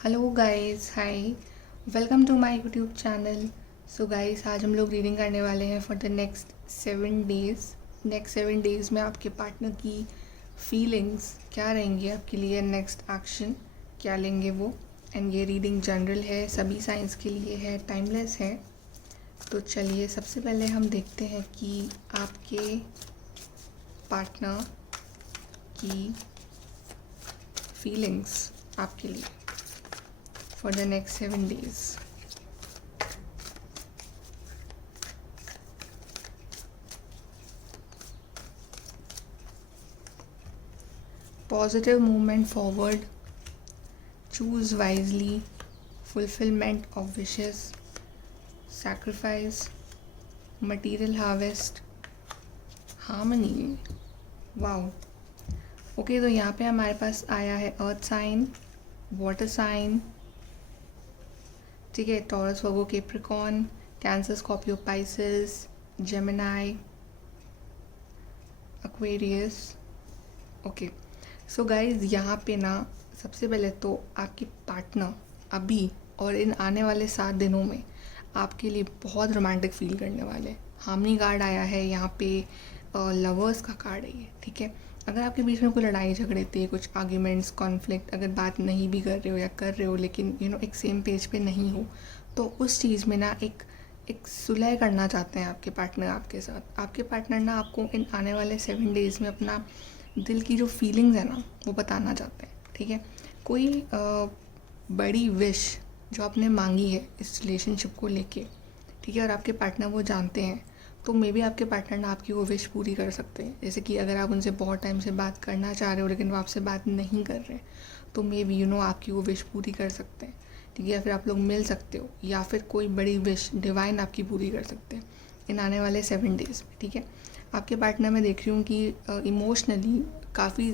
Hello guys, hi, welcome to my YouTube channel. So guys, आज हम लोग reading करने वाले हैं for the next 7 days. Next 7 days में आपके पार्टनर की फीलिंग्स क्या रहेंगी, आपके लिए नेक्स्ट एक्शन क्या लेंगे वो। एंड ये रीडिंग जनरल है, सभी साइंस के लिए है, टाइमलेस है। तो चलिए सबसे पहले हम देखते हैं कि आपके पार्टनर की फीलिंग्स आपके लिए for the next 7 days. Positive movement forward, choose wisely, fulfillment of wishes, sacrifice, material harvest, harmony. Wow, okay, तो यहाँ पे हमारे पास आया है अर्थ साइन, वाटर साइन, ठीक है, Taurus, Virgo, Capricorn, Cancer, Scorpio, Pisces, Gemini, Aquarius. Okay, so guys, यहाँ पे ना सबसे पहले तो आपके पार्टनर अभी और इन आने वाले 7 दिनों में आपके लिए बहुत रोमांटिक फील करने वाले। हार्मनी कार्ड आया है यहाँ पे, लवर्स का कार्ड है ये, ठीक है। अगर आपके बीच में कोई लड़ाई झगड़े थे, कुछ आर्ग्यूमेंट्स, कॉन्फ्लिक्ट, अगर बात नहीं भी कर रहे हो या कर रहे हो लेकिन एक सेम पेज पे नहीं हो, तो उस चीज़ में ना एक सुलह करना चाहते हैं आपके पार्टनर आपके साथ। आपके पार्टनर ना आपको इन आने वाले 7 डेज़ में अपना दिल की जो फीलिंग्स है ना वो बताना चाहते हैं, ठीक है। कोई बड़ी विश जो आपने मांगी है इस रिलेशनशिप को लेके, ठीक है, और आपके पार्टनर वो जानते हैं, तो मे बी आपके पार्टनर ना आपकी वो विश पूरी कर सकते हैं। जैसे कि अगर आप उनसे बहुत टाइम से बात करना चाह रहे हो लेकिन वो आपसे बात नहीं कर रहे, तो मे बी आपकी वो विश पूरी कर सकते हैं, ठीक है। या फिर आप लोग मिल सकते हो, या फिर कोई बड़ी विश डिवाइन आपकी पूरी कर सकते हैं इन आने वाले 7 डेज़ में, ठीक है। आपके पार्टनर मैं देख रही हूँ कि इमोशनली काफ़ी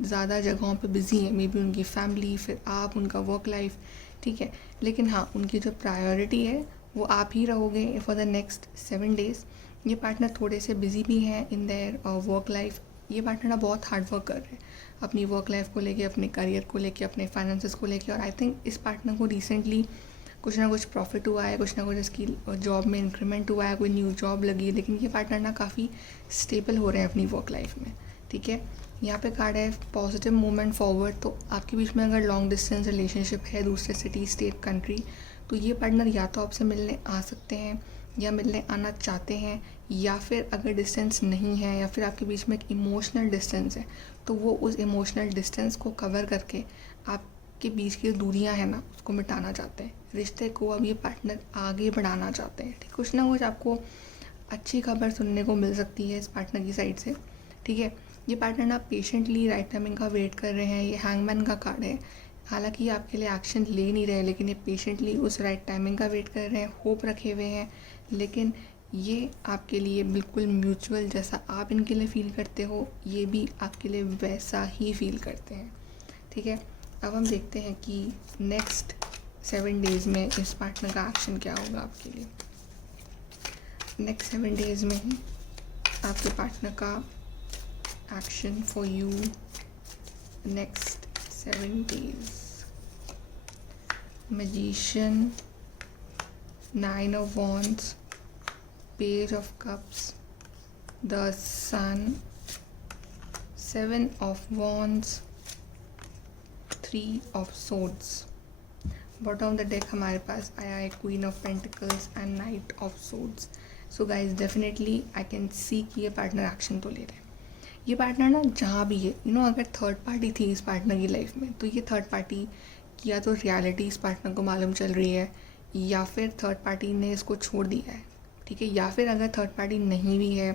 ज़्यादा जगहों पे बिज़ी है, मे बी उनकी फैमिली, फिर आप, उनका वर्क लाइफ, ठीक है। लेकिन हाँ, उनकी जो प्रायोरिटी है वो आप ही रहोगे फॉर द नेक्स्ट 7 डेज़। ये पार्टनर थोड़े से बिज़ी भी हैं इन देयर वर्क लाइफ। ये पार्टनर ना बहुत हार्ड वर्क कर रहे हैं अपनी वर्क लाइफ को लेके, अपने करियर को लेके, अपने फाइनेंसेस को लेके। और आई थिंक इस पार्टनर को रिसेंटली कुछ ना कुछ प्रॉफिट हुआ है, कुछ ना कुछ इसकी जॉब में इंक्रीमेंट हुआ है, कोई न्यू जॉब लगी है। लेकिन ये पार्टनर ना काफ़ी स्टेबल हो रहे हैं अपनी वर्क लाइफ में, ठीक है। यहाँ पे कार्ड है पॉजिटिव मूवमेंट फॉरवर्ड। तो आपके बीच में अगर लॉन्ग डिस्टेंस रिलेशनशिप है, दूसरे सिटी, स्टेट, कंट्री, तो ये पार्टनर या तो आपसे मिलने आ सकते हैं या मिलने आना चाहते हैं, या फिर अगर डिस्टेंस नहीं है या फिर आपके बीच में एक इमोशनल डिस्टेंस है, तो वो उस इमोशनल डिस्टेंस को कवर करके आपके बीच की दूरियां हैं ना उसको मिटाना चाहते हैं। रिश्ते को अब ये पार्टनर आगे बढ़ाना चाहते हैं, ठीक। कुछ ना कुछ आपको अच्छी खबर सुनने को मिल सकती है इस पार्टनर की साइड से, ठीक है। ये पार्टनर ना पेशेंटली राइट टाइमिंग का वेट कर रहे हैं। ये हैंगमैन का कार्ड है। हालांकि ये आपके लिए एक्शन ले नहीं रहे, लेकिन ये पेशेंटली उस राइट टाइमिंग का वेट कर रहे हैं, होप रखे हुए हैं। लेकिन ये आपके लिए बिल्कुल म्यूचुअल, जैसा आप इनके लिए फ़ील करते हो ये भी आपके लिए वैसा ही फील करते हैं, ठीक है। अब हम देखते हैं कि नेक्स्ट 7 डेज़ में इस पार्टनर का एक्शन क्या होगा आपके लिए। नेक्स्ट 7 डेज़ में ही आपके पार्टनर का action for you next 7 days। Magician, 9 of Wands, Page of Cups, the Sun, 7 of Wands, 3 of Swords। Bottom of the deck हमारे पास आया है queen of pentacles and night of swords. So guys, definitely I can see कि ये partner action तो ले रहे हैं। ये पार्टनर ना जहाँ भी है, अगर थर्ड पार्टी थी इस पार्टनर की लाइफ में, तो ये थर्ड पार्टी की या तो रियलिटी इस पार्टनर को मालूम चल रही है, या फिर थर्ड पार्टी ने इसको छोड़ दिया है, ठीक है। या फिर अगर थर्ड पार्टी नहीं भी है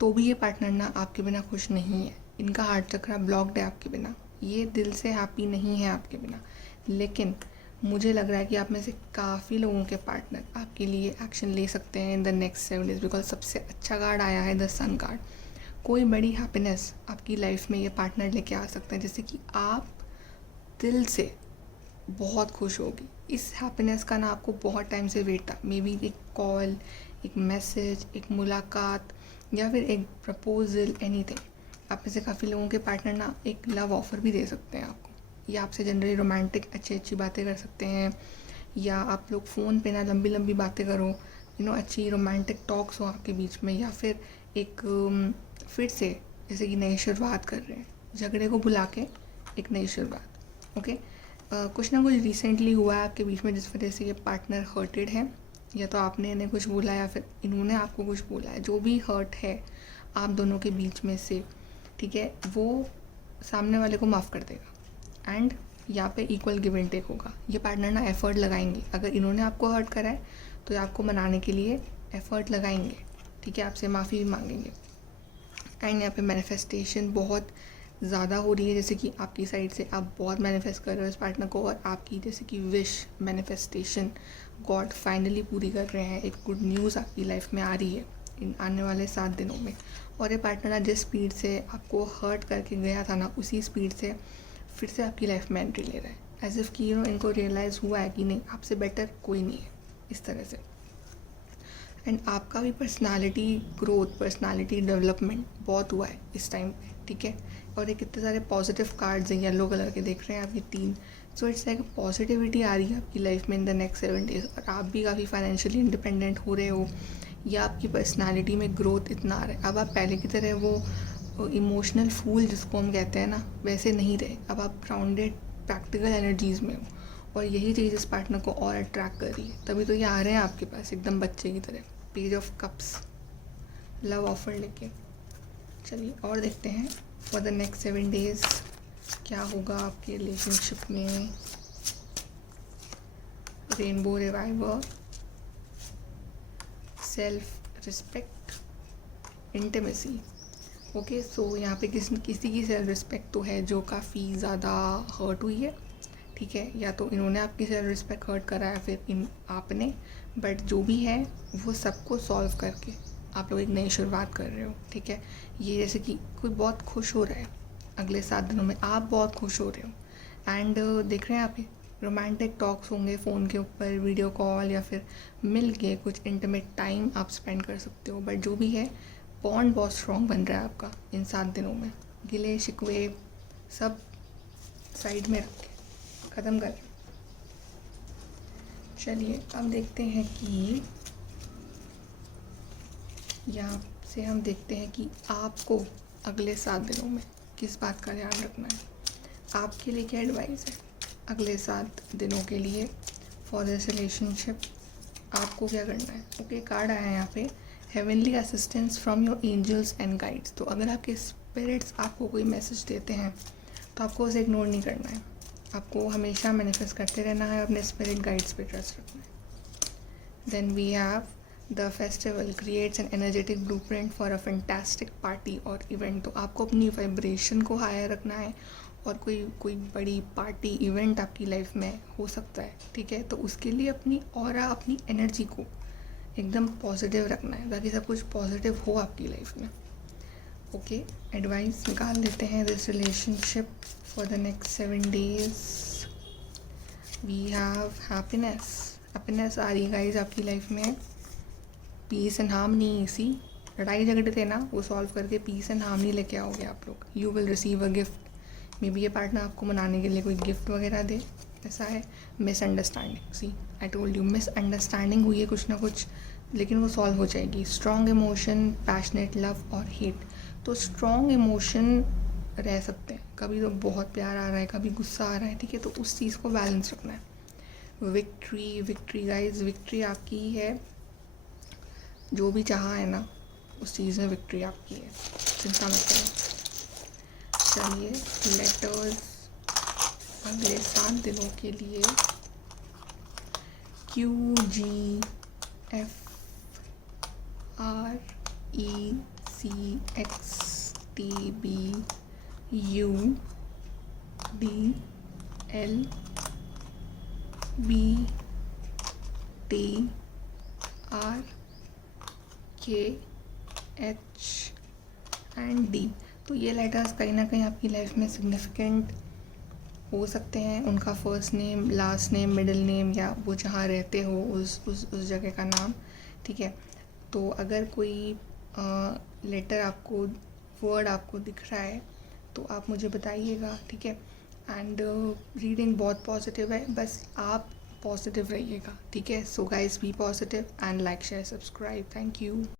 तो भी ये पार्टनर ना आपके बिना खुश नहीं है। इनका हार्ट चक्रा ब्लॉक्ड है आपके बिना, ये दिल से हैप्पी नहीं है आपके बिना। लेकिन मुझे लग रहा है कि आप में से काफ़ी लोगों के पार्टनर आपके लिए एक्शन ले सकते हैं in the next 7 days, because सबसे अच्छा कार्ड आया है द सन कार्ड। कोई बड़ी हैप्पीनेस आपकी लाइफ में ये पार्टनर लेके आ सकते हैं, जैसे कि आप दिल से बहुत खुश होगी। इस हैप्पीनेस का ना आपको बहुत टाइम से वेट था। मे बी एक कॉल, एक मैसेज, एक मुलाकात, या फिर एक प्रपोजल, एनीथिंग। आप में से काफ़ी लोगों के पार्टनर ना एक लव ऑफ़र भी दे सकते हैं आपको, या आपसे जनरली रोमांटिक अच्छी अच्छी बातें कर सकते हैं, या आप लोग फ़ोन पे ना लंबी लंबी बातें करो, अच्छी रोमांटिक टॉक्स हो आपके बीच में, या फिर एक फिर से जैसे कि नई शुरुआत कर रहे हैं, झगड़े को भुला के एक नई शुरुआत। ओके, कुछ ना कुछ रिसेंटली हुआ है आपके बीच में जिस वजह से ये पार्टनर हर्टेड है, या तो आपने इन्हें कुछ बोला या फिर इन्होंने आपको कुछ बोला है। जो भी हर्ट है आप दोनों के बीच में से, ठीक है, वो सामने वाले को माफ़ कर देगा। एंड यहाँ पे इक्वल गिव एंड टेक होगा। ये पार्टनर ना एफ़र्ट लगाएंगे, अगर इन्होंने आपको हर्ट करा है तो ये आपको मनाने के लिए एफ़र्ट लगाएंगे, ठीक है, आपसे माफ़ी भी मांगेंगे। एंड यहाँ पे मैनिफेस्टेशन बहुत ज़्यादा हो रही है, जैसे कि आपकी साइड से आप बहुत मैनिफेस्ट कर रहे हो इस पार्टनर को, और आपकी जैसे कि विश मैनिफेस्टेशन गॉड फाइनली पूरी कर रहे हैं। एक गुड न्यूज़ आपकी लाइफ में आ रही है इन आने वाले 7 दिनों में। और ये पार्टनर जिस स्पीड से आपको हर्ट करके गया था ना, उसी स्पीड से फिर से आपकी लाइफ में एंट्री ले रहा है, एज इफ़ कि इनको रियलाइज़ हुआ है कि नहीं, आपसे बेटर कोई नहीं है, इस तरह से। एंड आपका भी पर्सनालिटी ग्रोथ, पर्सनालिटी डेवलपमेंट बहुत हुआ है इस टाइम पे, ठीक है। और ये कितने सारे पॉजिटिव कार्ड्स हैं येलो कलर के देख रहे हैं आप, ये 3। सो इट्स लाइक पॉजिटिविटी आ रही है आपकी लाइफ में इन द नेक्स्ट 7 डेज़, और आप भी काफ़ी फाइनेंशियली इंडिपेंडेंट हो रहे हो, या आपकी पर्सनालिटी में ग्रोथ इतना आ रहा है। अब आप पहले की तरह वो इमोशनल फूल जिसको हम कहते हैं ना, वैसे नहीं रहे। अब आप ग्राउंडेड प्रैक्टिकल एनर्जीज़ में हो, और यही चीज़ इस पार्टनर को और अट्रैक्ट कर रही है, तभी तो ये आ रहे हैं आपके पास एकदम बच्चे की तरह, page of cups, love offer लेके। चलिए और देखते हैं फॉर द नेक्स्ट 7 डेज़ क्या होगा आपके रिलेशनशिप में। Rainbow reviver, self respect, intimacy. Okay, so यहाँ पे किसी की सेल्फ रिस्पेक्ट तो है जो काफ़ी ज़्यादा हर्ट हुई है, ठीक है, या तो इन्होंने आपकी सेल्फ रिस्पेक्ट हर्ट करा है, फिर आपने, बट जो भी है वो सबको सॉल्व करके आप लोग एक नई शुरुआत कर रहे हो, ठीक है। ये जैसे कि कोई बहुत खुश हो रहा है अगले 7 दिनों में, आप बहुत खुश हो रहे हो। एंड देख रहे हैं आप रोमांटिक टॉक्स होंगे फ़ोन के ऊपर, वीडियो कॉल, या फिर मिल के कुछ इंटीमेट टाइम आप स्पेंड कर सकते हो। बट जो भी है बॉन्ड बहुत स्ट्रॉन्ग बन रहा है आपका इन 7 दिनों में। गिले शिकवे सब साइड में रख के ख़त्म कर। चलिए अब देखते हैं कि यहाँ से हम देखते हैं कि आपको अगले 7 दिनों में किस बात का ध्यान रखना है। आपके लिए क्या एडवाइस है अगले 7 दिनों के लिए फॉर दिस रिलेशनशिप, आपको क्या करना है। ओके, कार्ड आया है यहाँ पे, heavenly assistance from your angels and guides. तो अगर आपके स्पिरिट्स आपको कोई मैसेज देते हैं तो आपको उसे इग्नोर नहीं करना है, आपको हमेशा मैनिफेस्ट करते रहना है, अपने स्पिरिट गाइड्स पे ट्रस्ट रखना है। Then we have the festival creates an energetic blueprint for a fantastic party और इवेंट। तो आपको अपनी वाइब्रेशन को हायर रखना है, और कोई बड़ी पार्टी इवेंट आपकी लाइफ में हो सकता है, ठीक है। तो उसके लिए अपनी ऑरा, अपनी एनर्जी को एकदम पॉजिटिव रखना है ताकि सब कुछ पॉजिटिव हो आपकी लाइफ में। ओके, एडवाइस निकाल देते हैं this relationship for the next 7 days. We have happiness आ रही है गाइस आपकी लाइफ में। पीस एंड हार्मनी, सी लड़ाई झगड़े थे ना, वो सॉल्व करके पीस एंड हार्मनी लेके आओगे आप लोग। You will receive a gift, may be ये पार्टनर आपको मनाने के लिए कोई गिफ्ट वगैरह दे, ऐसा है। Misunderstanding, see I told you, misunderstanding हुई है कुछ ना कुछ, लेकिन वो सॉल्व हो जाएगी। स्ट्रॉन्ग इमोशन, पैशनेट लव और हेट। तो स्ट्रॉन्ग इमोशन रह सकते हैं, कभी तो बहुत प्यार आ रहा है, कभी गुस्सा आ रहा है, ठीक है, तो उस चीज़ को बैलेंस रखना है। विक्ट्री गाइज, विक्ट्री आपकी ही है, जो भी चाहा है ना उस चीज़ में विक्ट्री आपकी है, चिंता मत करो। चलिए लेटर्स अगले 7 दिनों के लिए, QGFRECXTB UDLBTRKH एंड D। तो ये लेटर्स कहीं ना कहीं आपकी लाइफ में सिग्निफिकेंट हो सकते हैं। उनका first name, last name, middle name, या वो जहाँ रहते हो उस जगह का नाम, ठीक है। तो अगर कोई लेटर आपको, वर्ड आपको दिख रहा है तो आप मुझे बताइएगा, ठीक है। एंड रीडिंग बहुत पॉजिटिव है, बस आप पॉजिटिव रहिएगा, ठीक है। So guys be positive and like share subscribe, thank you.